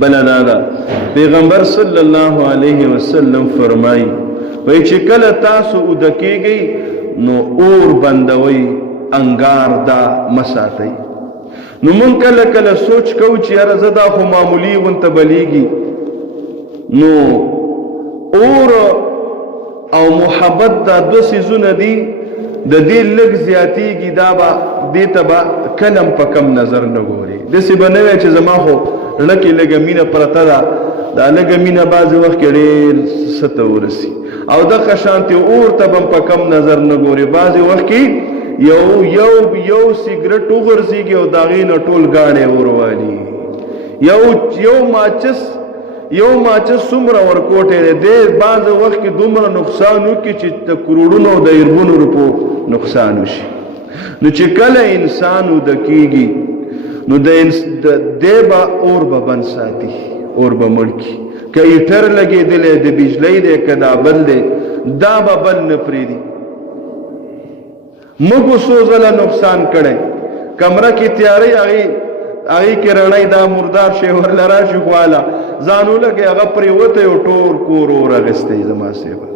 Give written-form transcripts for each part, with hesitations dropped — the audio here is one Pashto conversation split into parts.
بلدادا پیغمبر صلی اللہ علیہ وسلم فرمائی وی چې کله تاسو ودکیږئ نو اور بندوي انګار دا مساتئ. نو مونږ کله کله سوچ کوو چې یاره زه دا خو معمولي غونته بلیږي، نو اور او محبت دا دو څیزونه دي، د دې لږ زیاتیږي دا به دې ته به کلم په کم نظر نه ګوري. داسې به نه وی چې زما خو زړه کې لږه مینه پرته ده، دا لږه مینه بعضې وخت کې ډېر څه ته ورسي، او دغه شانتې اور ته به په کم نظر نه ګوري. بعضې وخت کې یو سیګرټ وغورځېږي او د هغې نه ټول ګاډی وروالي. یو ماچس څومره ورکوټی دی، دی بعض وخت کې دومره نقصان وکړي چې د کروڑونو او د اربونو روپو نقصان وشي. نو چې کله انسان وده کېږي نو دی به اور به بند ساتي، اور به مړ کړي. که هیټر لګېدلی د بجلۍ دی که دا بل دی، دا به بل نه پرېږدي. موږ څو ځله نقصان کړی، کمره کې تیاری هغې کې رڼی دا مردار شی ورله راشي خواله ځانو لکې هغه پرېوتی او ټول کور اور اخیستی. زما صاحبه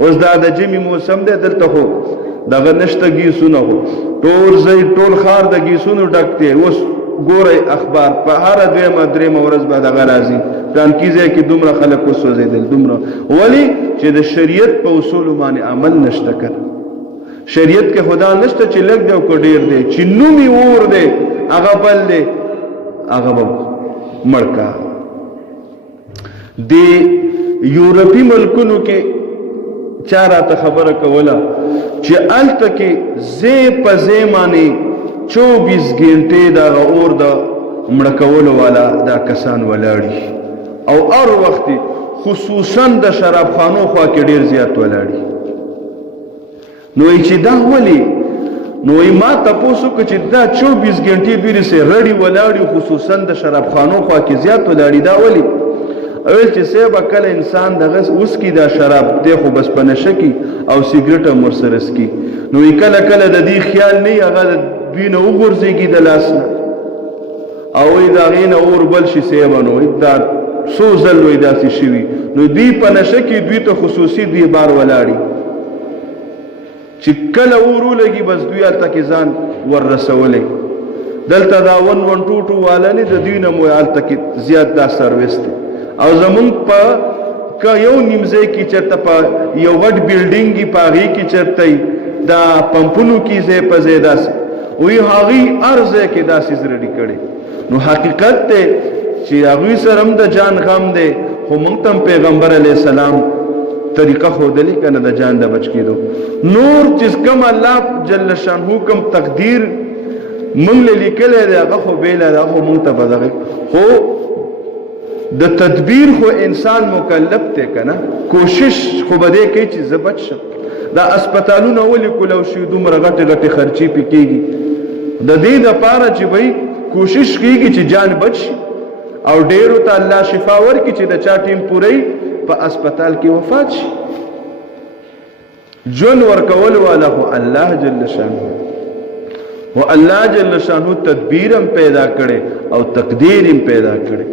اوس دا د ژمي موسم دی، دلته خو دغه نشته ګیسونه، خو ټول ځای ټول ښار د ګیسونو ډک دی. اوس ګورئ اخبار په هره دویمه درېیمه ورځ به دغه راځي پلانکي ځای کې دومره خلک وسوځېدل، دومره. ولې چې د شریعت په اصولو باندې عمل نشته کنه. شریعت کې خدا نشته چې لږ دی او که ډېر دی، چې نومي اور دی هغه بل دی هغه به مړ کا. د یورپي ملکونو کې چا راته خبره کوله چې هلته کې ځای په ځای باندې 24 ګنټې دغه اور د مړه کولو والا دا کسان ولاړي، او هر وخت خصوصا د شرابخانو خوا کې ډېر زیات ولاړي. نو چې دا ولې، نو ما تاسو کو چې دا 24 ګنټې بیرې سه رړی ولاړي، خصوصا د شرابخانو خوا کې زیات ولاړي. دا ولې؟ اول چې سبا کله انسان دغه اوس کی دا شراب دی خو بس په نشه کی او سیګریټ هم ورسره سکي، نو کله کله د دې خیال نه هغه دوی نه وغورځېږي د لاس نه، او دا غې نه اور بل شي سیبا نو دا څو ځل وې داسې شوي، نو دوی په نشه کې دوی ته خصوصي دوی بار ولاړي چې کله اور ولګي بس دوی هلته کې ځان وررسولی. دلته دا 1122 والا نه د دوی نه مو هلته کې زیات دا سروس دی. او زمونږ په که یو نیم ځای کې چېرته په یو غټ بلډینګ وي په هغې کې چېرته دا پمپونو کې ځای په ځای داسې وایي هغوی هر ځای کې دا څیز ریډي کړی. نو حقیقت دی چې هغوی سره هم د جان غم دی، خو موږ ته هم پیغمبر علیه السلام طریقه ښودلې که نه د جان د بچ کېدو. نور چې کوم الله جل شانهو کوم تقدیر موږ له لیکلی دی هغه خو بیله ده، خو موږ ته به دغه خو د تدبیر خو انسان مکلف دی که نه، کوشش خو به دی کوي چې زه بچ شم. دا اسپتالونه ولې کولو شي دومره غټې غټې خرچې پې کېږي، د دې دپاره چې به کوشش کېږي چې جان بچ شي او ډېرو ته الله شفا ورکړي چې د چا ټیم پوری په اسپتال کې وفات شي. ژوند ورکول والا خو الله جل شانه، و الله جل شانه تدبیر هم پیدا کړي او تقدیر هم پیدا کړي.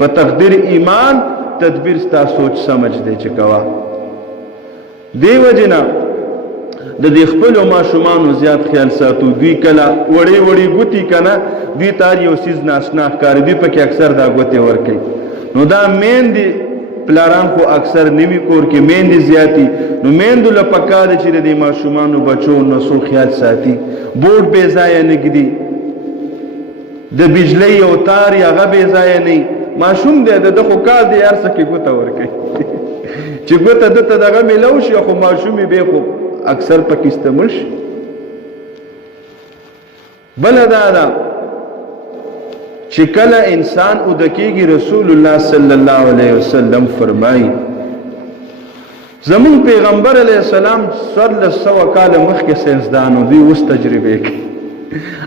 په تقدیر ایمان، تدبیر ستا سوچ سمجھ دی چې کوا. دی وجنا د دې خپلو ماشومانو زیات خیال ساتو. دوی کله وړې وړې ګوتې که نه دوی تار یو څیز ناشنا ښکاري، دوی پکې اکثر دا ګوتې ورکوي. نو دا میندې پلاران خو اکثر نوي کور کې میندې زیاتي، نو میندو له پکار دی چې د دې ماشومانو بچو نسو خیال ساتي. بورډ بې ځایه نه ږدي، د بجلۍ او تار هغه بې ځایه نه. ماشوم دی د خو کار دی هر څه کې ګوته ورکوي چې ګوته دته دغه میلو شي، خو ماشوم یې بیا خو اکثر پکې استعمال شي. بله دا ده چې کله انسان اوده کېږي، رسول الله صلی الله علیه وسلم فرمایي زمون پیغمبر علیه السلام 1400 کاله مخکې ساینسدانو دوی اوس تجربې کوي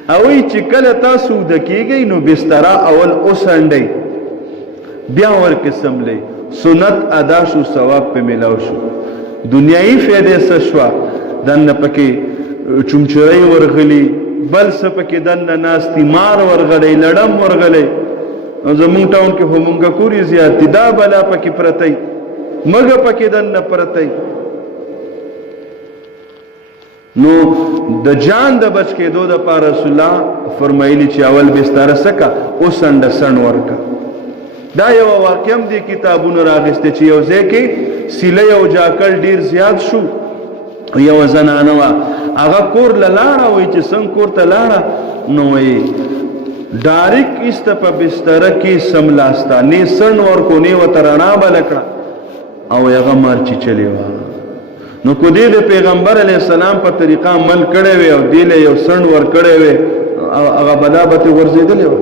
او چې کله تاسو اوده کېږئ نو بستره اول اوسنډئ، بیا ورکې سملئ، سنت ادا شو، ثواب پې میلاو شو. دنیایي فایدې څه شوه؟ دننه پکې چمچرۍ ورغلي، بل څه پکې دننه ناستي، مار ورغلی، لړم ورغلی، زمونږ ټاون کې خو منګکوري زیات دي دا بلا پکې پرتی مګه پکې دننه پرتی نو د جان د بچ کېدو دپاره رسول الله فرمایلي چې اول بستاره سکه اوسنډه سڼ ورکه دا یوه واقع هم دي کتابونو راغستې چې یو ځای کې سیلی او جاکل ډېر زیات شو یوه زنانه وه هغه کور له لاړه وایي چې څنګه کور ته لاړه نو وایي ډاریک ایسته په بستره کې سملاسته نه سڼ ورکو نه ورته رڼا بله کړه او هغه مارچي چلې وه نو کو دې د پیغمبر علیه السلام په طریقه عمل کړی وی او دې له یو سڼ ورکړی وی هغه بلا به ترې غورځېدلې وه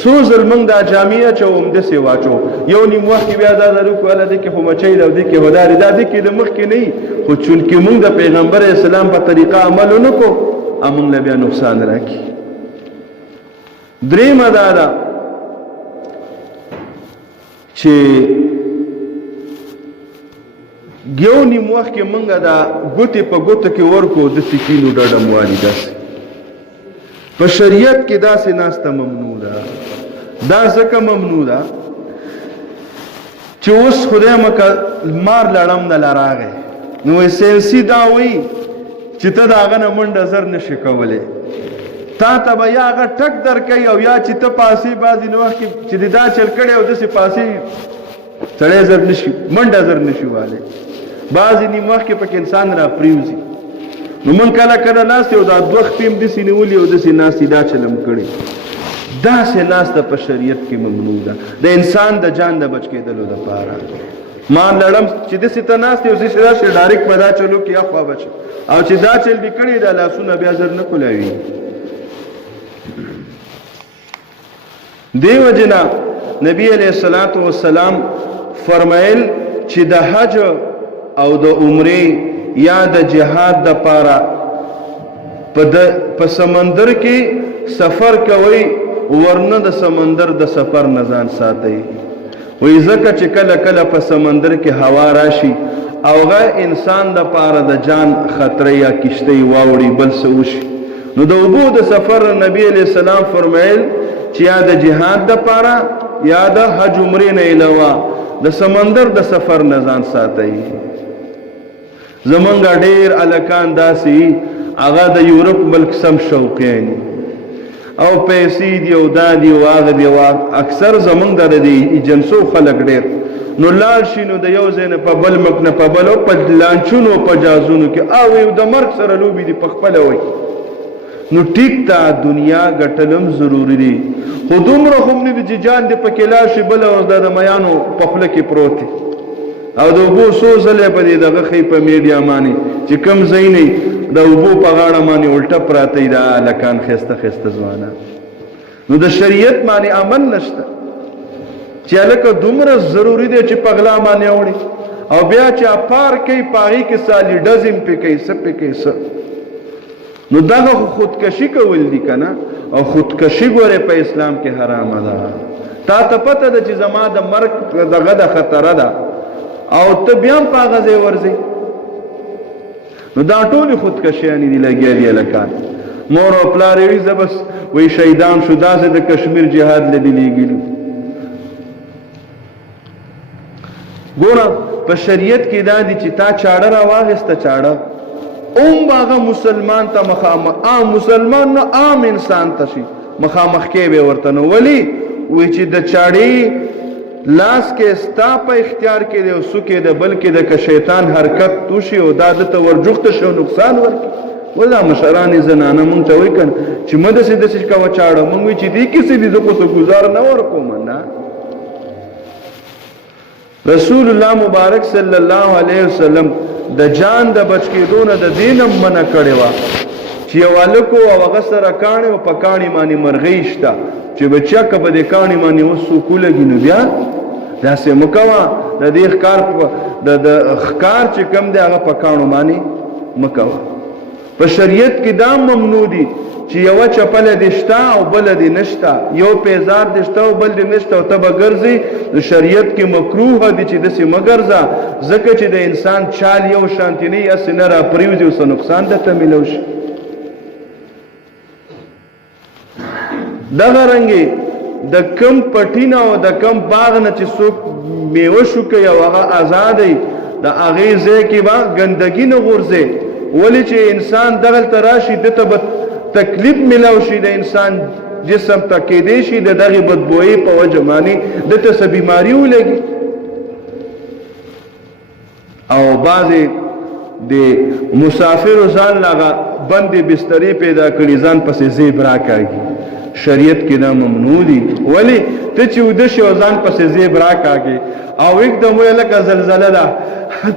څو ځل موږ دا جامې اچو همداسې واچو یو نیم وخت کې بیا دا لرو کو هله دې کې خو مچۍ ده او دې کې هدارې دا دې کې د مخکې نه وي خو چونکې موږ د پیغمبر علیه السلام په طریقه عمل ونه کړو موږ له بیا نقصان راکړي درېیمه دا ده چې یو نیم وخت کې موږ دا ګوتې په ګوته کې ورکو د سکینو ډډه موالي داسې په شریعت کې داسې ناسته ممنوع ده دا ځکه ممنوع ده چې اوس خدای مکه مار لړم نه راغی نو سینسي دا وایي چې ته د هغه نه منډه زر نشي کولی تا ته به یا هغه ټک درکوي او یا چې ته پاسې بعضې نو وخت کې چې د دا چل کړی او داسې پاسې سړی زر نشي منډه زر نشي والی بعضې نیم وخت کې پکې انسان را پریوځي نو من کله کله ناست او دا دوه خپې هم داسې نیولي او داسې ناستې دا چلم کړی داسې ناسته په شریعت کې ممنوع ده د انسان د جان د بچ کېدلو دپاره ما لړم چې داسې ته ناست یو داسې راشي ډایرکټ په دا چلو کې اخوا بچ او چې دا چل دې کړی دا لاسونه بیا زر نه کولاوي دې وجې نه نبي علیه الصلاة والسلام فرمایل چې د حج او د عمرې یا د جهاد د پاره په سمندر کې سفر کوي ورنه د سمندر د سفر نه ځان ساتي وایي ځکه چې کله کله په سمندر کې هوا راشي او هغه انسان د پاره د جان خطره یا کشتۍ واوړي بل څه وشي نو د اوبو د سفر نبی علیه السلام فرمایل چې یا د جهاد د پاره یا د حج عمرې نه علاوه د سمندر د سفر نه ځان ساتي زمونږ ډېر هلکان داسې هغه د یورپ ملک سم شوقیان او پیسې دي او دا دي او هغه دي اکثر زمونږ د ایجنسو خلک ډېر نو لاړ شي نو د یو ځای نه په بل ملک نه په بل او په لانچونو په جازونو کې او د مرګ سره لوبې دي په خپله وایي نو ټیک ته دنیا ګټلم ضروري دي خو دومره خو نه دي چې جان دې پکې لاړ شي بله اوس دا د میانو په خوله کې پروت دی او د اوبو څو ځلې په دې دغه ښیي په میډیا باندې چې کوم ځای نه د اوبو په غاړه باندې الټه پراته وي دا هلکان ښایسته ښایسته ځوانان نو د شریعت باندې عمل نشته چې هلکه دومره ضروري دی چې په غلا باندې اوړي او بیا چې پار کوي په هغې کې سالیډزم پې کوي څه پې کوي څه نو دغه خودکشي کول دي که نه او خودکشي ګورې په اسلام کې حرامه ده تا ته پته ده چې زما د مرګ دغه د خطره ده او ته بیا هم په هغه ځای ورځې نو دا ټولې خودکشیانې دي لګیا دي هلکان مور او پلار یې وي زه بس وایي شهیدان شو داسې د کشمیر جهاد له دې لېږلي ګوره په شریعت کې دا دي چې تا چاړه راواغېسته چاړه اوم هغه مسلمان ته مخامخ عام مسلمان نه عام انسان ته شي مخامخ کې به ورته نو ولي وایي چې د چاړې لاس کې ستا په اختیار کې دی او سوکې ده بلکې د که شیطان حرکت توشي او دا دته ورجوخته شي او نقصان ورکړي ولا مشرانې زنانه مونږ ته وایي که نه چې مه داسې داسې کوه چاړه مونږ وایي چې دې کیسې دي زه خو څه ګزار نه ورکوم نه رسول الله مبارک صلی الله علیه وسلم د جان د بچ کېدو نه د دې نه منع کړې وه چې یو هلک و او هغه سره کاڼې او په کاڼې باندې مرغۍ شته چې بچیا که په دې کاڼې باندې اوس څوک ولګي نو بیا داسې مه کوه د دې د ښکار چې کوم دی هغه په کاڼو باندې مه کوه په شریعت کې دا ممنوع دي چې یوه چپله دې شته او بله دې نشته یو پیزار دې شته او بل دې نشته او ته به ګرځې د شریعت کې مکروه دي چې داسې مه ګرځه ځکه چې د انسان چال یو شانتې نه وي هسې نه را پرېوځي او څه نقصان درته میلو شي دغه رنګې د کم پټینا او د کم باغ نه چې څوک میوه شو کوي او هغه آزاد دی د هغې ځای کې به ګندګي نه غورځي ولې چې انسان دغلته راشي ده ته به تکلیف میلاو شي د انسان جسم ته کیدی شي د دغې بدبویۍ په وجه باندې ده ته څه بیماري ولګي او بعضې د مسافرو ځان لاغه بندې بسترې پیدا کړي ځان پسې زیب راکاږي شریعت کې دا ممنوع دي ولې ته چې وده شي او ځان پسې زیب راکاږي او एकदम لکه زلزله ده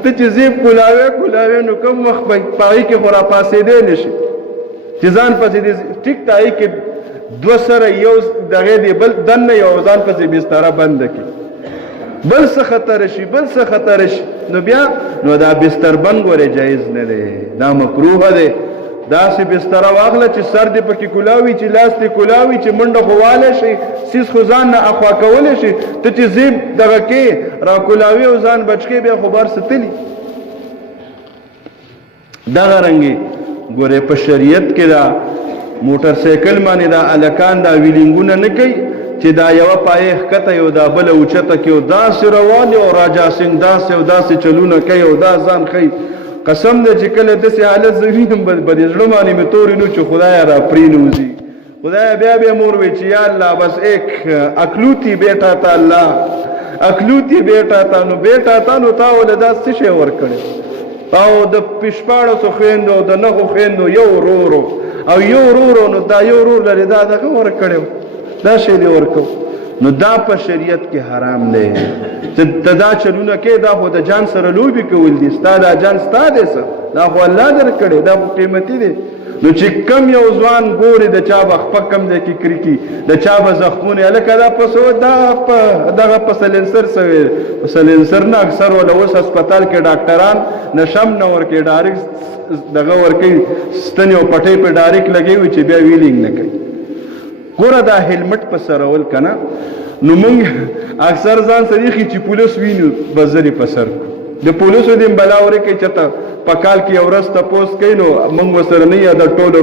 ته چې زیب کولاوې نو کوم وخت په هغې کې خو راپاڅېدی نه شي چې ځان پسې دې ټیک ته هغې کې دوه سره یو دغې دی بل دننه یو ځان پسې بستره بنده کړي بل څه خطر شي بل څه خطر شي نو بیا نو دا بستر بند ګورې جایز نه دی دا مکروه دی داسې بستره واخله چې سر دې پکې کولاوي چې لاس دې کولاوي چې منډه خو والی شي سیس خو ځان نه اخوا کولی شي ته چې زیب دغه کې را کولاوي او ځان بچ کې بیا خو بار ستلي دغه رنګې ګورې په شریعت کې دا موټر سایکل باندې دا الکان دا ویلینګونه نه کوي چې دا یوه پایې ښکته یو دا بله اوچته کې او داسې روان او راجا سنګ داسې او داسې چلونه کوي او دا ځان ښیي قسم دی چې کله داسې حالت زه وینم په دې زړه باندې مې تورې نو چې خدایه را پرېنوځي خدایه بیا مور وی چې یا الله بس ایک اکلوتی بیٹا تا الله اکلوتی بیٹا تا نو بیٹا تا نو تا ولې دا څه شی ورکړی او د پشپاړسو خویندو او د نهو خویندو یو ورورو او یو ورورو نو دا یو ورور لري دا دغه ورکړی دا شی دی ورکو نو دا په شریعت کې حرام دی چې ته دا چلونه کې دا خو د جان سره لوبې کول دي ستا دا جان ستا دی څه دا خو الله درکړی دا خو قیمتي دی نو چې کم یو ځوان ګوري د چا به خپه کم دی کې کرکي د چا به زخمونه هلکه دا پسو دغه په سلنسر سوی په سلنسر نه اکثر وله اوس هسپتال کې ډاکټران نشم نه ورکوي ډایرکټ دغه ورکوي ستنې او پټۍ په ډایرکټ لګوي چې بیا ویلینګ نه کوي ګوره دا هیلمټ په سرول که نه نو موږ اکثر ځان سره ایښي چې پولیس وینو به زرې په سر د پولیسو دې بلا ورې کوي چې ته په کال کې یو ورځ تپوس کوي نو موږ ورسره نه یو د ټولو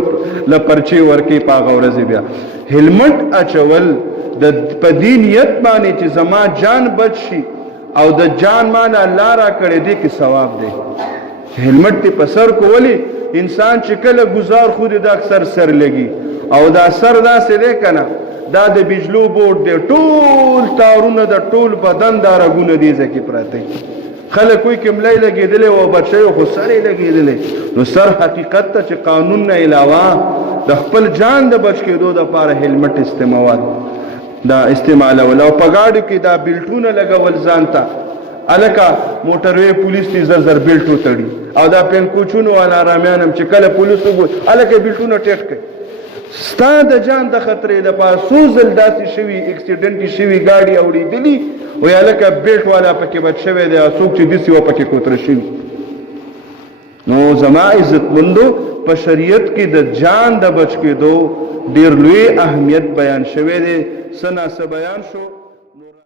له پرچې ورکوي په هغه ورځې بیا هیلمټ اچول په دې نیت باندې چې زما جان بچ شي او د جان ماله الله را کړی دی کې ثواب دی هیلمټ دې په سر کولی انسان چې کله ګزار خو دې د اکثر سر لګي او دا سر داسې دی که نه دا د بجلو بورډ دی ټول تارونه د ټول بدن دا رګونه دې ځای کې پراته خلک کوئی کې ملی لګېدلی او بچیو خو سر یې لګېدلی نو سر حقیقت ته چې قانون نه علاوه د خپل جان د بچ کېدو دپاره هیلمټ استعمالول او په ګاډو کې دا بیلټونه لګول ځان ته الکه موټروی پولیس دې زر زر بیلټ وتړي او دا پینکوچونو والا آرامیان هم چې کله پولیس وګوري الکه بیلټونه ټیټ کړي ستا د جان د خطرې لپاره څو ځل داسې شوي اکسیډنټ شوي ګاډي اوړېدلي وایي هلکه بیلټ والا پکې بچ شوی دی او څوک چې داسې وه پکې کوتره شوي نو زما عزتمندو په شریعت کې د جان د بچ کېدو ډېر لوی اهمیت بیان شوی دی څه ناڅه بیان شو